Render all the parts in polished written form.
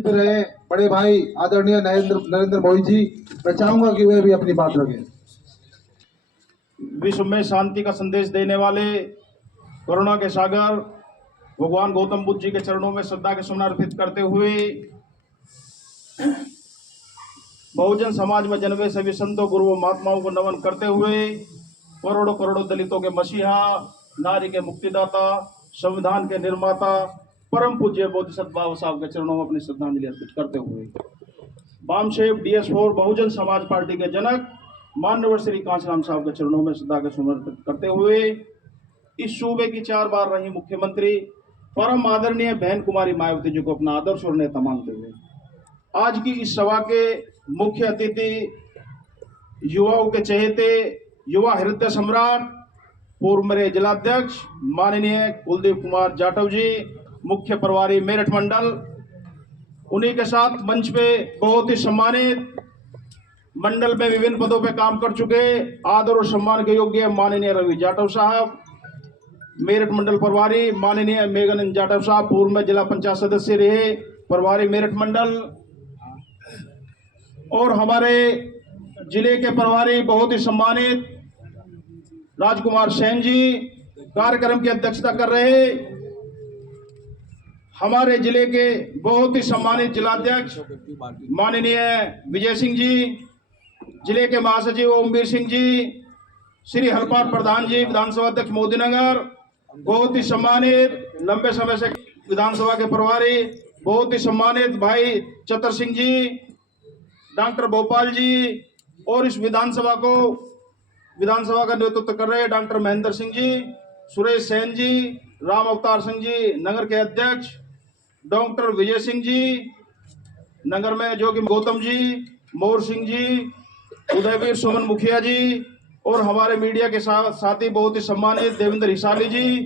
पे रहे बड़े भाई आदरणीय नरेंद्र मोदी जी, मैं चाहूंगा कि वे भी अपनी बात रखें। विश्व में शांति का संदेश देने वाले करुणा के सागर भगवान गौतम बुद्ध जी के चरणों में श्रद्धा के सुमन अर्पित करते हुए बहुजन समाज में जन्मे सभी संतों गुरुओं महात्माओं को नमन करते हुए करोड़ों करोड़ों दलितों के मसीहा, नारी के मुक्तिदाता, संविधान के निर्माता परम पूज्य बोधिसत्व बाबा साहब के चरणों में अपनी श्रद्धांजलि अर्पित करते हुए वामशेव DS4 बहुजन समाज पार्टी के जनक माननीय श्री कांशीराम साहब के चरणों में श्रद्धा के सुमन अर्पित करते हुए इस सूबे की 4 बार रही मुख्यमंत्री परम आदरणीय बहन कुमारी मायावती जी को अपना आदर्श और नेता मानते हुए आज की इस सभा के मुख्य अतिथि, युवाओं के चहेते, युवा हृदय सम्राट, पूर्व मेरे जिलाध्यक्ष माननीय कुलदीप कुमार जाटव जी, मुख्य प्रभारी मेरठ मंडल, उन्हीं के साथ मंच पे बहुत ही सम्मानित मंडल में विभिन्न पदों पे काम कर चुके आदर और सम्मान के योग्य माननीय रवि जाटव साहब, मेरठ मंडल प्रभारी माननीय मेघानंद जाटव साहब, पूर्व में जिला पंचायत सदस्य रहे प्रभारी मेरठ मंडल, और हमारे जिले के प्रभारी बहुत ही सम्मानित राजकुमार सेन जी कार्यक्रम की अध्यक्षता कर रहे, हमारे जिले के बहुत ही सम्मानित जिलाध्यक्ष माननीय विजय सिंह जी, जिले के महासचिव ओमवीर सिंह जी, श्री हरपाल प्रधान जी विधानसभा अध्यक्ष मोदीनगर, बहुत ही सम्मानित लंबे समय से विधानसभा के प्रभारी बहुत ही सम्मानित भाई चतर सिंह जी, डॉक्टर भोपाल जी, और इस विधानसभा का नेतृत्व कर रहे डॉक्टर महेंद्र सिंह जी, सुरेश सेन जी, राम अवतार सिंह जी, नगर के अध्यक्ष डॉक्टर विजय सिंह जी, नगर में जो कि गौतम जी, मोर सिंह जी, उदयवीर सुमन मुखिया जी, और हमारे मीडिया के साथी बहुत ही सम्मानित देवेंद्र हिसाली जी,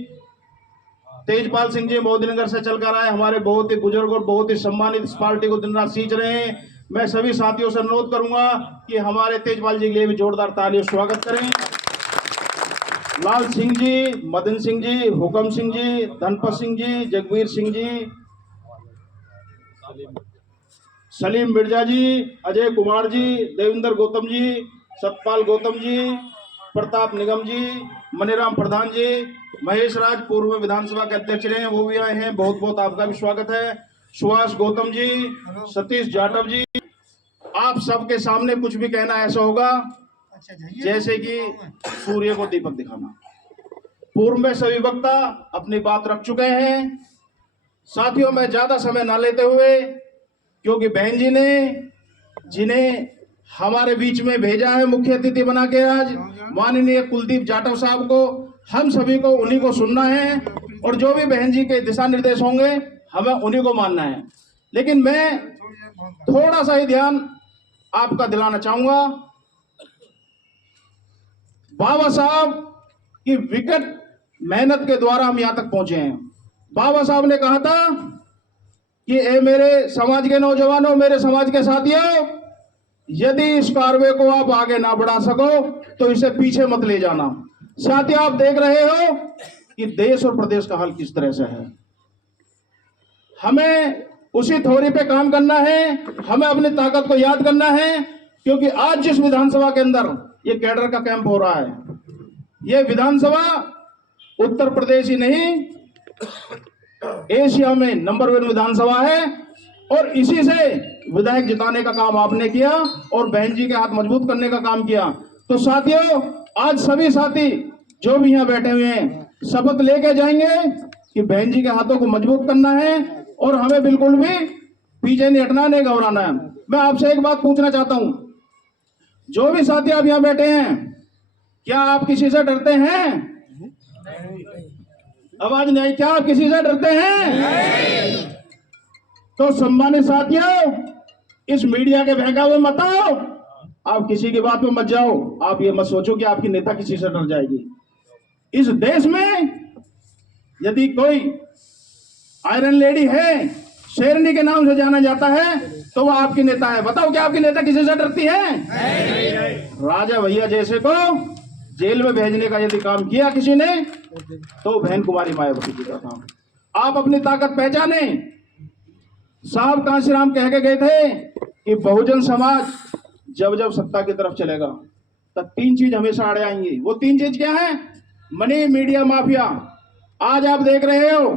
तेजपाल सिंह जी मोदीनगर से चलकर आए, हमारे बहुत ही बुजुर्ग और बहुत ही सम्मानित इस पार्टी को दिन रात सींच रहे हैं। मैं सभी साथियों से अनुरोध करूंगा कि हमारे तेजपाल जी के लिए भी जोरदार तालियों स्वागत करें। लाल सिंह जी, मदन सिंह जी, हुकम सिंह जी, धनपत सिंह जी, जगवीर सिंह जी, सलीम मिर्जा जी, अजय कुमार जी, देवेंद्र गौतम जी, सतपाल गौतम जी, प्रताप निगम जी, मनीराम प्रधान जी, महेश राज पूर्व विधानसभा के अध्यक्ष रहे हैं, वो भी आए हैं, बहुत बहुत आपका भी स्वागत है। सुभाष गौतम जी, सतीश जाटव जी, आप सबके सामने कुछ भी कहना ऐसा होगा जैसे कि सूर्य को दीपक दिखाना। पूर्व में सभी वक्ता अपनी बात रख चुके हैं। साथियों, मैं ज्यादा समय ना लेते हुए, क्योंकि बहन जी ने जिन्हें हमारे बीच में भेजा है मुख्य अतिथि बना के आज माननीय कुलदीप जाटव साहब को, हम सभी को उन्हीं को सुनना है और जो भी बहन जी के दिशा निर्देश होंगे हमें उन्हीं को मानना है। लेकिन मैं थोड़ा सा ही ध्यान आपका दिलाना चाहूंगा। बाबा साहब की विकट मेहनत के द्वारा हम यहां तक पहुंचे हैं। बाबा साहब ने कहा था कि ए मेरे समाज के नौजवानों, मेरे समाज के साथियों, यदि इस कारवे को आप आगे ना बढ़ा सको तो इसे पीछे मत ले जाना। साथियों, आप देख रहे हो कि देश और प्रदेश का हाल किस तरह से है। हमें उसी थोड़ी पे काम करना है, हमें अपनी ताकत को याद करना है, क्योंकि आज जिस विधानसभा के अंदर ये कैडर का कैंप हो रहा है, ये विधानसभा उत्तर प्रदेश ही नहीं एशिया में नंबर 1 विधानसभा है, और इसी से विधायक जिताने का काम आपने किया और बहन जी के हाथ मजबूत करने का काम किया। तो साथियों, आज सभी साथी जो भी यहाँ बैठे हुए हैं शपथ लेके जाएंगे कि बहन जी के हाथों को मजबूत करना है और हमें बिल्कुल भी पीछे नहीं हटना, नहीं घबराना है। मैं आपसे एक बात पूछना चाहता हूं, जो भी साथी आप यहाँ बैठे हैं, क्या आप किसी से डरते हैं? आवाज नहीं, क्या आप किसी से डरते हैं? तो सम्मानित साथियों, इस मीडिया के बहकावे मत आओ, आप किसी की बात में मत जाओ। आप ये मत सोचो कि आपकी नेता किसी से डर जाएगी। इस देश में यदि कोई आयरन लेडी है, शेरनी के नाम से जाना जाता है, तो वह आपकी नेता है। बताओ, क्या आपकी नेता किसी से डरती है? राजा भैया जैसे को जेल में भेजने का यदि काम किया किसी ने, तो बहन कुमारी मायावती जी का काम। आप अपनी ताकत पहचाने। साहब कांशीराम कह के गए थे कि बहुजन समाज जब जब सत्ता की तरफ चलेगा तब 3 चीज हमेशा आड़े आएंगी। वो 3 चीज क्या है? Money, media, mafia. आज आप देख रहे हो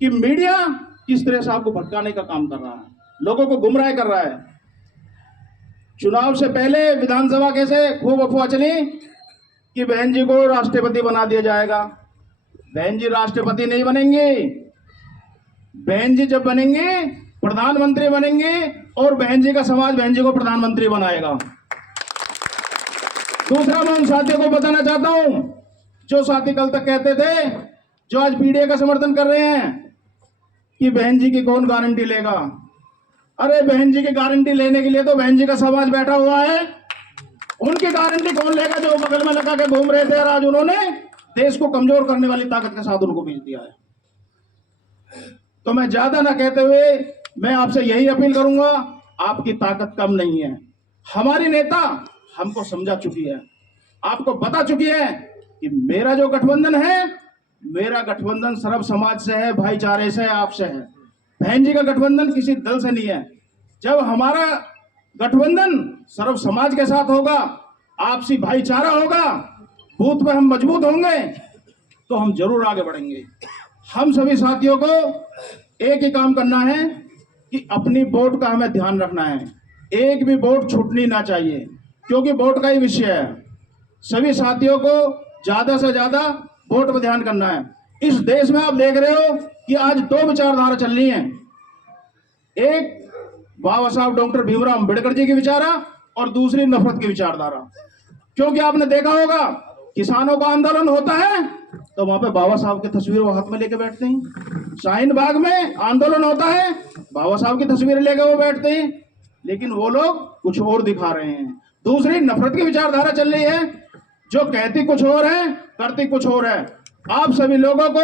कि मीडिया किस तरह से आपको भटकाने का काम कर रहा है, लोगों को गुमराह कर रहा है। चुनाव से पहले विधानसभा कैसे खूब अफवाह चली कि बहन जी को राष्ट्रपति बना दिया जाएगा। बहन जी राष्ट्रपति नहीं बनेंगे। बहन जी जब बनेंगे प्रधानमंत्री बनेंगे और बहन जी का समाज बहन जी को प्रधानमंत्री बनाएगा। दूसरा, मैं उन साथियों को बताना चाहता हूं जो साथी कल तक कहते थे, जो आज पीडीए का समर्थन कर रहे हैं कि बहन जी की कौन गारंटी लेगा। अरे बहन जी की गारंटी लेने के लिए तो बहन जी का समाज बैठा हुआ है। उनकी गारंटी कौन लेगा जो बगल में लगा के घूम रहे थे और आज उन्होंने देश को कमजोर करने वाली ताकत के साथ उनको भेज दिया है। तो मैं ज्यादा ना कहते हुए मैं आपसे यही अपील करूंगा, आपकी ताकत कम नहीं है। हमारी नेता हमको समझा चुकी है, आपको बता चुकी है कि मेरा जो गठबंधन है, मेरा गठबंधन सर्व समाज से है, भाईचारे से है, आपसे है। बहन जी का गठबंधन किसी दल से नहीं है। जब हमारा गठबंधन सर्व समाज के साथ होगा, आपसी भाईचारा होगा, बूथ पे हम मजबूत होंगे, तो हम जरूर आगे बढ़ेंगे। हम सभी साथियों को एक ही काम करना है कि अपनी वोट का हमें ध्यान रखना है। एक भी वोट छूटनी ना चाहिए, क्योंकि वोट का ही विषय है। सभी साथियों को ज्यादा से ज्यादा वोट पर ध्यान करना है। इस देश में आप देख रहे हो कि आज 2 विचारधारा चल रही हैं। एक बाबा साहब डॉक्टर भीमराव अंबेडकर जी की विचारा और दूसरी नफरत की विचारधारा। क्योंकि आपने देखा होगा किसानों का आंदोलन होता है तो वहां पे बाबा साहब की तस्वीर वो हाथ में लेके बैठते हैं। शाहीन बाग में आंदोलन होता है, बाबा साहब की तस्वीर लेके वो बैठते हैं, लेकिन वो लोग कुछ और दिखा रहे हैं। दूसरी नफरत की विचारधारा चल रही है, जो कहती कुछ और है, करती कुछ और है। आप सभी लोगों को,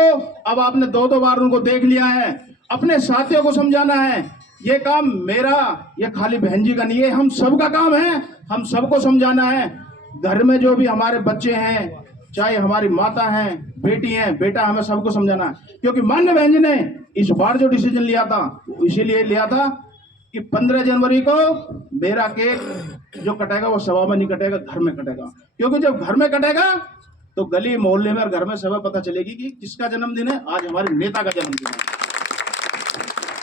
अब आपने 2 बार उनको देख लिया है, अपने साथियों को समझाना है। ये काम मेरा, ये खाली बहन जी का नहीं है, हम सबका काम है। हम सबको समझाना है। घर में जो भी हमारे बच्चे हैं, चाहे हमारी माता हैं, बेटी हैं, बेटा, हमें सबको समझाना है। क्योंकि माननीय बहन जी ने इस बार जो डिसीजन लिया था, इसीलिए लिया था कि 15 जनवरी को मेरा केक जो कटेगा वो सभा में नहीं कटेगा, घर में कटेगा। क्योंकि जब घर में कटेगा तो गली मोहल्ले में और घर में सब पता चलेगी कि किसका जन्मदिन है। आज हमारे नेता का जन्मदिन है।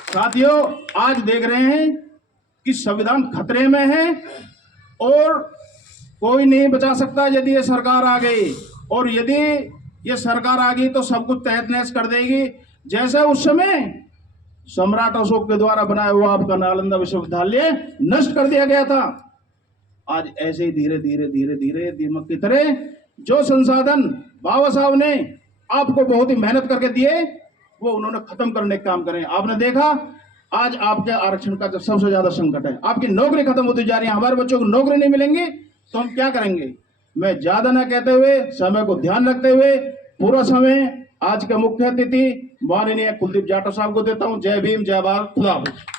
साथियों, आज देख रहे हैं कि संविधान खतरे में है और कोई नहीं बचा सकता यदि ये सरकार आ गई। और यदि ये सरकार आ गई तो सब कुछ तहस नहस कर देगी। जैसे उस समय सम्राट अशोक के द्वारा बनाया हुआ आपका नालंदा विश्वविद्यालय नष्ट कर दिया गया था, आज ऐसे ही धीरे धीरे धीरे धीरे दीमक की तरह जो संसाधन बाबा साहब ने आपको बहुत ही मेहनत करके दिए, वो उन्होंने खत्म करने का काम करें। आपने देखा आज आपके आरक्षण का जो सबसे ज्यादा संकट है, आपकी नौकरी खत्म होती जा रही है। हमारे बच्चों को नौकरी नहीं मिलेंगी तो हम क्या करेंगे। मैं ज्यादा ना कहते हुए, समय को ध्यान रखते हुए, पूरा समय आज के मुख्य अतिथि माननीय कुलदीप जाटव साहब को देता हूं। जय भीम, जय भारत, खुदा हाफिज।